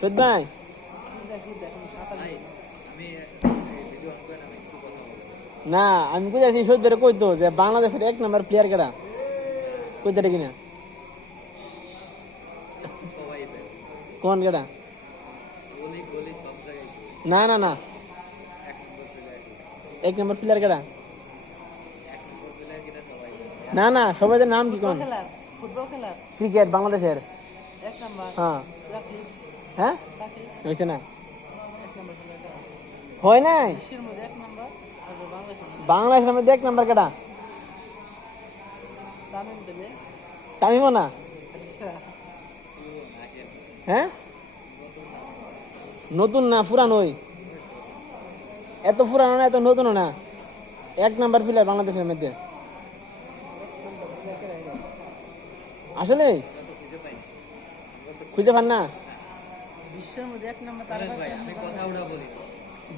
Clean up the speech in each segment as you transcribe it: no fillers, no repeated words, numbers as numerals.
সৈয়দ ভাই না আমি বুঝাইছি সৈয়দ ভাই কইতো যে বাংলাদেশের 1 নম্বর প্লেয়ার কেডা কইতে কিনা কোন কেডা না না না 1 নম্বর প্লেয়ার কেডা না না সবাই নাম কি কোন ফুটবল খেলার ক্রিকেট বাংলাদেশের 1 নাম্বার হ্যাঁ রাকিব হ্যাঁ রাকিব হইছে না 1 নাম্বার খেলাটা হয় নাই বিশ্বের মধ্যে 1 নাম্বার আর বাংলাদেশের মধ্যে 1 নম্বর কেডা তামিম দেবে তামিমও না হ্যাঁ নতুন না পুরানোই এত পুরানো না এত নতুনও না 1 নম্বর প্লেয়ার বাংলাদেশের মধ্যে আসলে খুঁজে পান না বিশ্বের মধ্যে 1 নাম্বার তারা আমি কথা উড়া বলি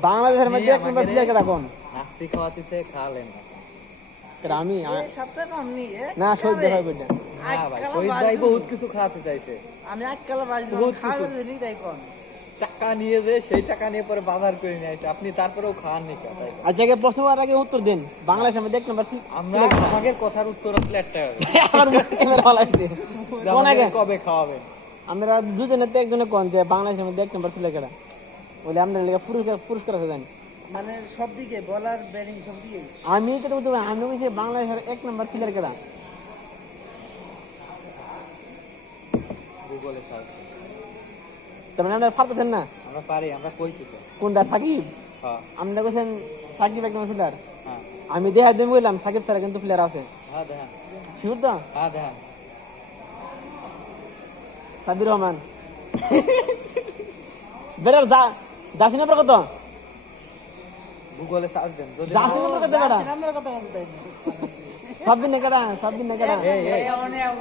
বাংলাদেশের মধ্যে 1 নম্বর প্লেয়ার কেডা কোন নাস্তি খাওয়াতিছে খাওয়ালেন না কেডা আমি এই সপ্তাহে কম নি না সহ্য হয় বইটা না ভাই শহীদ ভাই বহুত কিছু খাওয়াতে চাইছে আমি এক কালা বাজলাম বহুত খাবে কিছু। দিলি তাই কোন টাকা নিয়ে যে সেই টাকা নিয়ে পরে বাজার করে নিয়ে আসছে আপনি তারপরেও খাওয়ান নি কেন? আচ্ছা আগে প্রশ্নবার আগে উত্তর দিন বাংলাদেশের মধ্যে 1 নম্বর আমরা আমাদের কথার উত্তর আসলে একটা হবে আমার ক্যামেরা হলাইছে কোন আগে আমাদের কবে খাওয়াবেন আমরা দুজনে তো একজনে কোন যে বাংলাদেশের মধ্যে 1 নম্বর প্লেয়ার কেডা বলে আমরা লেগে পুরস্কার আছে জানি মানে সব দিকে বলার ব্যাটিং সব দিকে আমি তো বলতে আমি বলছি বাংলাদেশের 1 নম্বর প্লেয়ার কেডা গুগলে সার্চ তার মানে আপনারা পারতেছেন না আমরা পারি আমরা কইছি তো কোনটা সাকিব হ্যাঁ আমরা বলছেন সাকিব 1 নম্বর প্লেয়ার হ্যাঁ আমি দেখা দিন বললাম সাকিব ছাড়া কিন্তু প্লেয়ার আছে হ্যাঁ দেখান শিওর তো হ্যাঁ দেখান Sabir Rahman better jersey number কত গুগলে সার্চ দেন যদি জার্সি নাম্বার কত বেটা নাম্বার কথা বলতে সাবিন কেডা এই এই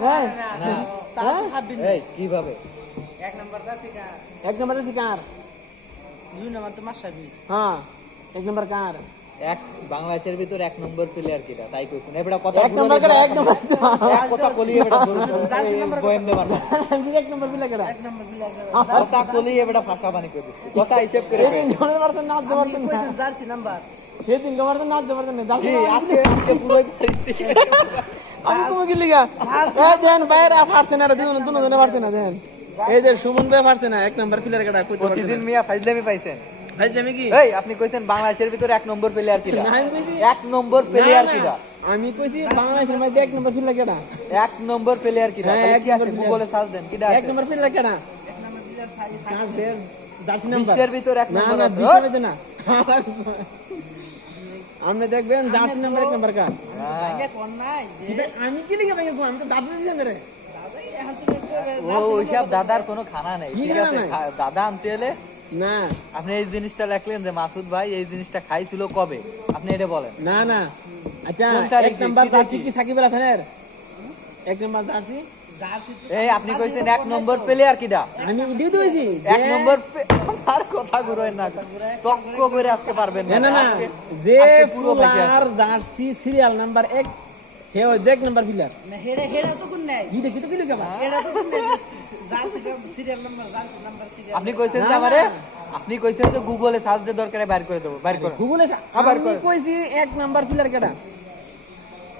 হ্যাঁ না তারা তো 26 এই কিভাবে 1 নাম্বার দা ঠিক 1 নম্বর আছে কার 2 নাম্বার তো মাশরাফি হ্যাঁ 1 নম্বর কার এক বাংলাদেশের ভিতর 1 নম্বর প্লেয়ার কিটা তাই কইছেন এবড়া কথা 1 নম্বর কেডা 1 নম্বর এক কথা কলি এবড়া জার্সি নাম্বার গোয়েন দেবার আমি 1 নম্বর প্লেয়ার কেডা 1 নাম্বার প্লেয়ার কথা কলি এবড়া ভাষা বানি কই দিছে কথা হিসাব করে এই জনের বারতে নাচ আপনি দেবারতেন না কইছেন জার্সি নাম্বার সেই দিন গমারতে নাচ দেবারতেন না জার্সি জি আজকে আজকে পুরোই পারিছি আমি তুমি কি লিগা এই দেন বাইরে ফারছে না রে দুজনে ফারছে না দেন এই যে সুমন ভাই ফারছে না 1 নম্বর প্লেয়ার কেডা কইতে পারছেন প্রতিদিন মিয়া ফাইজলামি পাইছেন ভাই আমি কি এই আপনি কইছেন বাংলাদেশের ভিতর 1 নম্বর প্লেয়ার কিটা না, আমি কইছি 1 নম্বর প্লেয়ার কিটা আমি কইছি বাংলাদেশের মধ্যে 1 নম্বর প্লেয়ার কেডা 1 নম্বর প্লেয়ার কিটা হ্যাঁ, তাহলে এক কি আছে নম্বর গুগলে সার্চ দেন কিটা 1 নম্বর প্লেয়ার কেডা 1 নাম্বার প্লেয়ার সাই কার দেন জার্সি নাম্বার বিশ্বের ভিতর 1 না নম্বর না আছে বিশ্বের মধ্যে না আপনি দেখবেন জার্সি নাম্বার 1 নম্বর কার হ্যাঁ। আগে কোন নাই যে আমি কি লিখে ভাই আমি তো দাদু দিয়েছেন রে দাদা এখন তো ও ওইসব দাদার কোনো খানা নেই কি ঠিক খানা আছে নাই? দাদা আনতে এলে না আপনি এই জিনিসটা লিখলেন যে মাসুদ ভাই এই জিনিসটা খাইছিল কবে আপনি এটা বলেন না না আচ্ছা কোন তারিখে? 1 নম্বর কি জার্সি দেখি? কি সাকিব আল হাসানের 1 নম্বর জার্সি জার্সি তো এই আপনি কইছেন 1 নম্বর প্লেয়ার কিটা আমি দিতে হইছি 1 নম্বর আর কথা ঘুরায় না তক্ক করে আজকে পারবেন না না না আজকে- যে আজকে পুরো বাকি আছে। ফুলার জার্সি সিরিয়াল নাম্বার 1 হে ওই 1 নম্বর প্লেয়ার না হেরা তো কোন নাই কি দেখি তো কি লিখে বা হেরা তো কোন নাই jersey serial number jersey number serial আপনি কইছেন যে না, আমারে না। আপনি কইছেন যে গুগলে সার্চ দিয়ে দরকারে বাইর করে দেবো বাইর করে গুগলে আবার আমি করেন। কইছি 1 নম্বর প্লেয়ার কেডা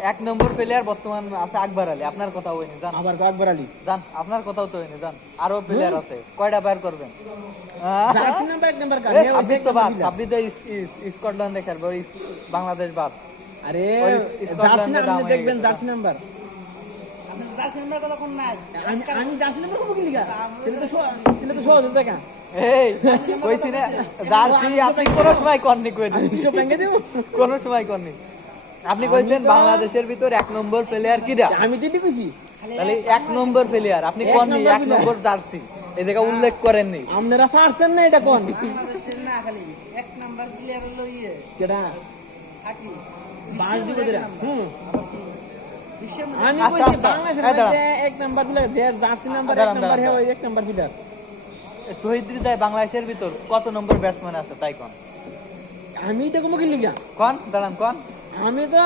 1 নম্বর প্লেয়ার বর্তমান আছে আকবর আলী আপনার কথা হয়নি জান আবার আকবর আলী জান আপনার কথাও তো হয়নি জান আরো প্লেয়ার আছে কয়টা বাইর করবেন হ্যাঁ? জার্সি নাম্বার 1 নম্বর কার এ, হে ওই সাব্বির 1 তো নম্বর বাদ player। সাব্বির তো স্কটল্যান্ডে খেলবে ওই বাংলাদেশ বাদ আরে ওই জার্সি স্কটল্যান্ডে নাম্বার দাম হয়ে দেখবেন গেছে। জার্সি নাম্বার আপনি জার্সি নাম্বার কথা কোন নাই আমি জার্সি নাম্বার কব কি লিখা তাহলে তো সহজ দেখা এই কইছি না জার্সি আপনি কোনো সময় কননি কই দিন সব ভেঙে দেব কোনো সময় কননি আপনি কইছেন বাংলাদেশের ভিতর 1 নম্বর প্লেয়ার কিডা আমি তো এটি কইছি তাহলে 1 নম্বর প্লেয়ার আপনি কননি নম্বর 1 নম্বর জার্সি এই জায়গা উল্লেখ করেননি আপনারা পারছেন না এটা কোন বাংলাদেশের না খালি 1 নাম্বার প্লেয়ার হলো ইয়ে কেডা সাকিব বাস দিব দিরা বিশ্বের মধ্যে আমি আচ্ছা, কইছি আচ্ছা, বাংলাদেশের এই দাঁড়ান। মধ্যে 1 নাম্বার প্লেয়ার যে জার্সি নাম্বার 1 দাঁড়ান, নাম্বার হে দাঁড়ান। ওই 1 নাম্বার প্লেয়ার তহিদ্রি দায় বাংলাদেশের ভিতর কত নম্বর ব্যাটসম্যান আছে তাই কোন আমি তো কম কি লিখা কোন দাঁড়ান কোন আমি তো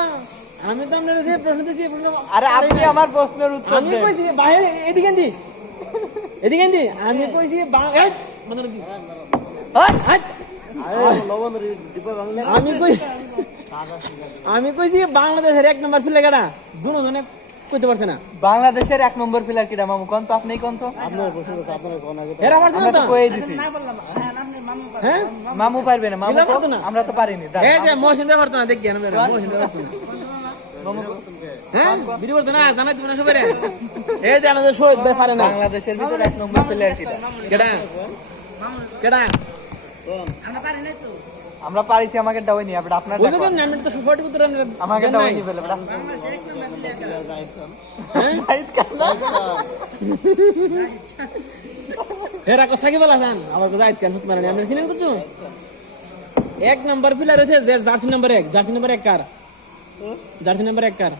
আপনার যে প্রশ্ন দিয়েছি আরে আপনি আমার প্রশ্নের উত্তর আমি দেন কইছি বাইরে এদিকে দি এদিকে এদি আমি কইছি আমি কইছি বাংলাদেশের 1 নম্বর প্লেয়ার কেডা দুজনে কইতে পারছে না। বাংলাদেশের 1 নম্বর প্লেয়ার কিটা মামু কোন তো আপনি কোন তো এরা পারছে না আমরা তো তো কইয়ে দিছি না বললাম হ্যাঁ আপনি মামু পারেন। হ্যাঁ মামু পারবে না মামু এগুলা তো পারতো না। আমরা তো পারিনি দাঁড়া। এই যে মহসিন ব্যাপার তো না দেখি না মেরে মহসিন ব্যাপার তো না মামু হ্যাঁ ভিডিও করতে না জানাই তুমি না সবাই এই যে আমাদের শহীদ ভাই পারে না বাংলাদেশের ভিতর 1 নম্বর প্লেয়ার কিটা কেডা কেডা আমরা পারি নাই তো। আমরা পারিছি আমাকে দাওই নি আপনি আপনার বলবে কেন আমি তো সফট করতে আমাকে দাওই নি বলে বেটা বাংলাদেশে 1 নম্বর প্লেয়ার কেডা? জাহিদ খান এরা কো সাকিব আল হাসান আমার কো জাহিদ খান হুত মারানি আমরা চিনেন কিছু 1 নম্বর প্লেয়ার আছে জার্সি নাম্বার 1 জার্সি নাম্বার 1 কার জার্সি নাম্বার 1 কার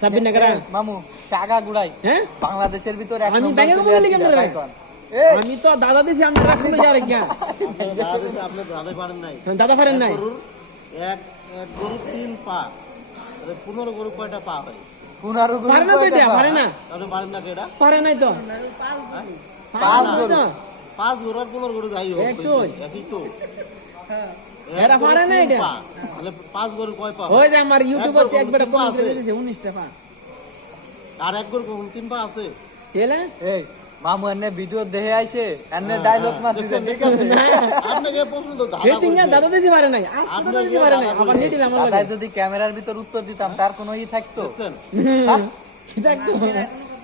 সাবিন নাগরা মামু টাকা গুড়াই হ্যাঁ বাংলাদেশের ভিতর 1 আমি নম্বর ব্যাংকে প্লেয়ার বলি কেন কিটা? রে? তাই কোন? আমি তো দাদা দিছি আমরা রাখুন যারে কি দাদা পারেন নাই গরু 3 পা 15 গরু কয়টা পা হয়? 15 গুণ পারে না তো এটা পারে না তাহলে পারেন না কেডা? পারে নাই তো পাঁচ পারে না তো। 5 গরু আর 15 গরু যাই হোক একটুই। একই তো। এরা পারে না এটা পা। তাহলে 5 গরু কয় পা? ওই যে আমার ইউটিউবে এক একবার গরু কমেন্ট করে আছে। দিয়েছে 19 টাকা আর এক গরু 3 পা আছে? এলা এই মামু এনে ভিডিও দেখে আইছে এনে ডায়লগ মারতেছে ঠিক আছে আপনাকে প্রশ্ন তো হে দাদা তিনটা দাদা দিছি পারে নাই আজ তো দিছি পারে নাই আবার নিটিল আমার দাদা লাগে যদি ক্যামেরার ভিতর উত্তর দিতাম তার কোনো ই থাকতো বলছেন? কি থাকতো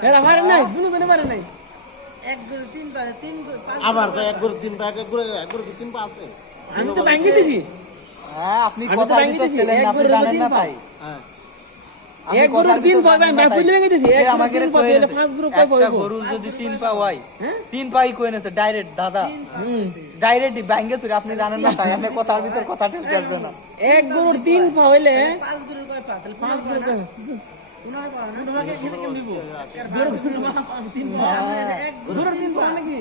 এরা পারে নাই দুনো বেনে পারে নাই 1 গরু 3 পারে 3 গরু 5 আবার কয় এক গরু 3 পা এক গরু কি 3 পা আছে? আমি তো ব্যাংকে দিছি হ্যাঁ আপনি আমি তো কথা ব্যাংকে দিতে দিছি, ছিলেন এক আপনি গরুর জানেন তিন না পা। তাই হ্যাঁ। আপনি এক গরুর কথা তিন দিতে পা জানেন ভাই না ফুলে তাই। ভেঙে দিছি সে এক গরুর আমাকে তিন পা কয়ে দিলে এনেছে। 5 গ্রুপ কয় একটা পাইবো গরুর যদি 3 পা হয় হ্যাঁ 3 পাই কই নেছে ডাইরেক্ট দাদা হুম ডাইরেক্ট ব্যাংকে চুরি আপনি জানেন না তাই আপনি কথার ভিতর কথা ঠেলতে পারবে না এক গরুর 3 পা হইলে 5 গরু কয় পা? তাহলে 5 গ্রুপ 15 পা না? তোমাকে খেতে কেন দিব গরুর 3 পা নাকি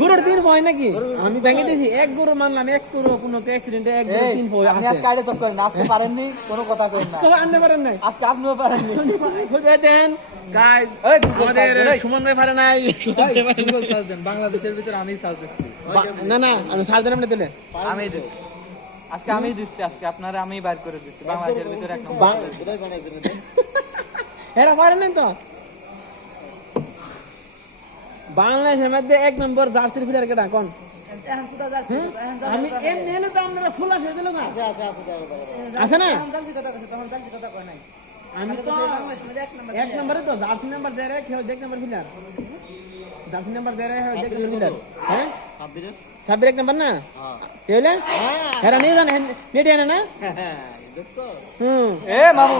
গরুর 3 পা হয় নাকি আমি ব্যাংকে দিছি এক গরু মানলাম এক গরু কোনো অ্যাক্সিডেন্টে এক গরু 3 পা আপনি আছে আজকে আইডে তো করেন আজকে পারেননি কোনো কথা কইন না কবে আনতে পারেন নাই আজকে আপনিও পারেননি খুঁজে দেন গাইস এই Google আমাদের সার্চ দেন, এই। সুমন ভাই পারে নাই সুমন ভাই পারে নাই। গুগল সার্চ দেন বাংলাদেশের ভিতর আমি সার্চ দিচ্ছি না না আমি সার্চ দেন আপনি দিলে আমি দিচ্ছি আজকে আমি দিচ্ছি আজকে আপনারা আমি বার করে দিচ্ছি বাংলাদেশের ভিতর 1 নম্বর কোথায় বানাইছেন এটা? এরা পারে নাই তো বাংলাদেশের মধ্যে 1 নম্বর জার্সির প্লেয়ার কেডা কোন এখন সুদা যাচ্ছে এখন আমি এমনি এলে তো আপনারা ফুল আসে দিল না আছে আছে আছে দাও, দাও। আছে না যাচ্ছে কথা কইছে তখন যাচ্ছে কথা কয় নাই। আমি তো বাংলাদেশের মধ্যে 1 নম্বর 1 নম্বরে তো জার্সি নাম্বার দেয় রে কেউ দেখ নাম্বার প্লেয়ার জার্সি নাম্বার দেয় রে দেখ নাম্বার প্লেয়ার হ্যাঁ সাব্বিরের? সাবির 1 নম্বর না হ্যাঁ। কি হইলে এরা নিয়ে জানে নেটে না হ্যাঁ, দেখছো? হুম এ মামু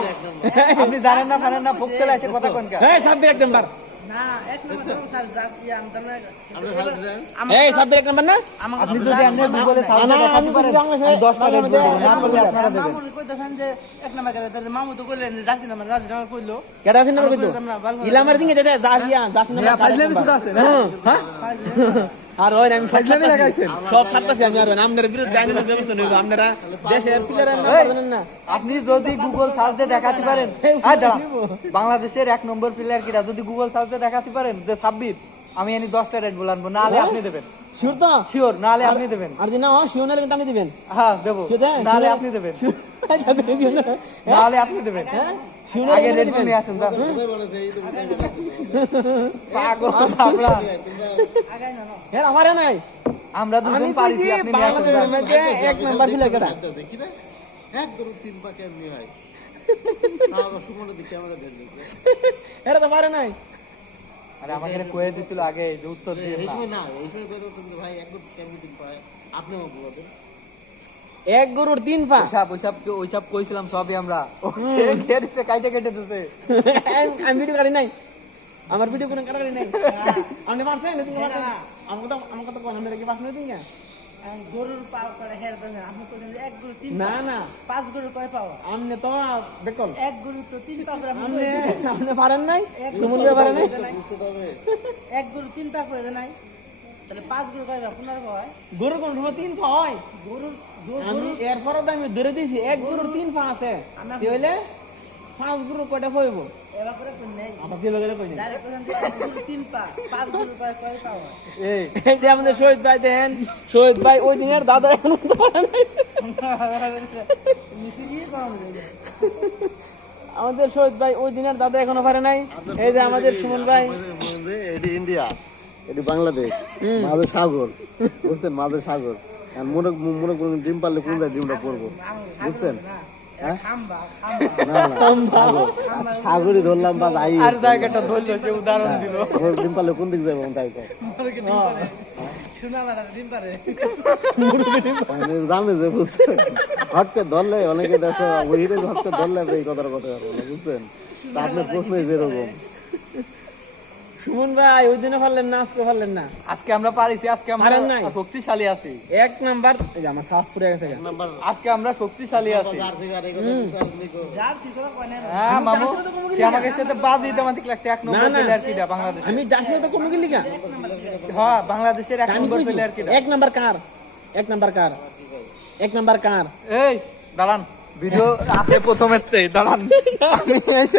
আপনি জানেন না জানেন না ফুক তেলে এসে কথা কোন কা এই সাবির 1 নম্বর না 1 নম্বর তখন স্যার যাচ্ছে আমি তোমরা আপনি সাথে দেন? এই সাবির 1 নম্বর না আপনি যদি আপনি গুগলে সার্চ দিয়ে দেখাতে পারেন আমি 10 টাকা দেব না বললে আপনারা দেবেন মামুন কইতাছেন যে 1 নম্বর করে তাহলে মামু তো কইলেন যে যাচ্ছে নাম্বার কইলো কেডা আছে নাম্বার কইতো ইলামার দিকে দে জার্সিয়া জার্সি নাম্বার ফাজলামি সুদা আছে না হ্যাঁ আর ওই আমি ফাজলামি লাগাইছেন সব সাতটাছি আমি আর আপনার বিরুদ্ধে আইনের ব্যবস্থা নেব আপনারা দেশের প্লেয়ার জানেন না আপনি যদি গুগল সার্চ দিয়ে দেখাতে পারেন আর দাঁড়ান বাংলাদেশের 1 নম্বর প্লেয়ার কিরা যদি গুগল সার্চ দিয়ে দেখাতে পারেন যে সাব্বির আমি এনি 10টা রেড বলানবো না হলে আপনি দেবেন শিওর তো শিওর না হলে আপনি দেবেন আর যদি না শিওনের কিন্তু আপনি দিবেন হ্যাঁ দেবো সেটাই? না হলে আপনি দেবেন না হলে আপনি দেবেন শিওনের আগে কিন্তু রেড দিবেন নিয়ে আসুন যা। কোথায় বলেছে? এই তো কোথায় বলেছে? পাগল আমরা আগাই না এর আমারে নাই আমরা আমি দুজন পারিছি কইছি আপনি নিয়ে আসুন বাংলাদেশের যা। মধ্যে 1 নম্বর প্লেয়ার কেডা দেখি না? এক গরু 3 পা কেমনি হয়? না, আবার সুমনের দিকে আমরা দেন দেখি। এরা তো পারে নাই আরে আমাকে কয়ে দিছিল আগে যে উত্তর দিয়ে এই না সময় না, এই সময় কইতো তুমি ভাই এক গরু কেমনি 3 পা হয়? আপনি আমাকে বলতেন। 1 গরুর 3 পা ওইসব কইছিলাম সবই আমরা খেয়ে দিচ্ছে কাইটে কেটে দিচ্ছে আমি ভিডিও কাটি নাই আমার ভিডিও কোনো কাটাকাটি নাই আপনি পারছেন তুমি পারছেন আমাকে তো কোন আমরা কি পারছেন তুমি গরুর পা করে হের দেন আপনি কইছেন যে 1 গরু 3 না না 5 গরু কয় পাও? আমনে তো বেকল 1 গরু তো 3 পা করে আপনি আমনে কই দিছেন। আপনি পারেন নাই সমুদ্রে পারেন নাই বুঝতে হবে। 1 গরু 3 পা করে দেন নাই তাহলে 5 গরু কয় পা? 15 পা হয় গরু কোন রূপ 3 পা হয় গরুর আমি এরপরও তো আমি ধরে দিয়েছি 1 গরুর 3 পা আছে কি হইলে পাঁচ গুরু কয়টা হইব এবার করে কোন নেই আমার কি লগে কই না ডাইরেক্ট ওখান থেকে এক গুরু তিন পা পাঁচ গুরু কয় কয় পাওয়া এই এই যে আমাদের শহীদ ভাই দেখেন শহীদ ভাই ওই দিনের দাদা এখন উঠতে পারে নাই মিশে গিয়ে পাওয়া যায় আমাদের শহীদ ভাই ওই দিনের দাদা এখনো পারে নাই এই যে আমাদের সুমন ভাই এটি ইন্ডিয়া এটি বাংলাদেশ মাঝে সাগর বুঝছেন মাঝে সাগর আর মনে মনে করুন ডিম পারলে কোন জায়গায় ডিমটা পড়বো বুঝছেন খাম্বা খাম্বা না না সাগরই ধরলাম বা যাই আর জায়গাটা ধরলো সে উদাহরণ দিল আমার ডিম পারলে কোন দিক যাবো তাই কয়। শোনা না ডিম পারে মানে জানে যে বুঝছেন হটকে ধরলে অনেকে দেখো ওইটা হটকে ধরলে এই কথার কথা পারবো না বুঝছেন তা আপনার প্রশ্নই যেরকম সুমন ভাই ওই দিনে পারলেন না আজকে পারলেন না আজকে আমরা পারিছি আজকে আমরা পারেন নাই? শক্তিশালী আছি এক নাম্বার এই যে আমার সাফ পুরে গেছে গা। আজকে আমরা শক্তিশালী আছি যার চিত্র কয় না হ্যাঁ মামু সে আমাকে সাথে বাদ দিতে আমাকে লাগছে এক নম্বর না। প্লেয়ার কিটা বাংলাদেশ আমি জার্সি তো কমে গেলি গা হ্যাঁ বাংলাদেশের এক আমি নম্বর কইছি, প্লেয়ার কিটা এক নাম্বার কার এক নাম্বার কার এক নাম্বার কার এই দাঁড়ান ভিডিও আছে প্রথমের দাঁড়ান আমি এই যে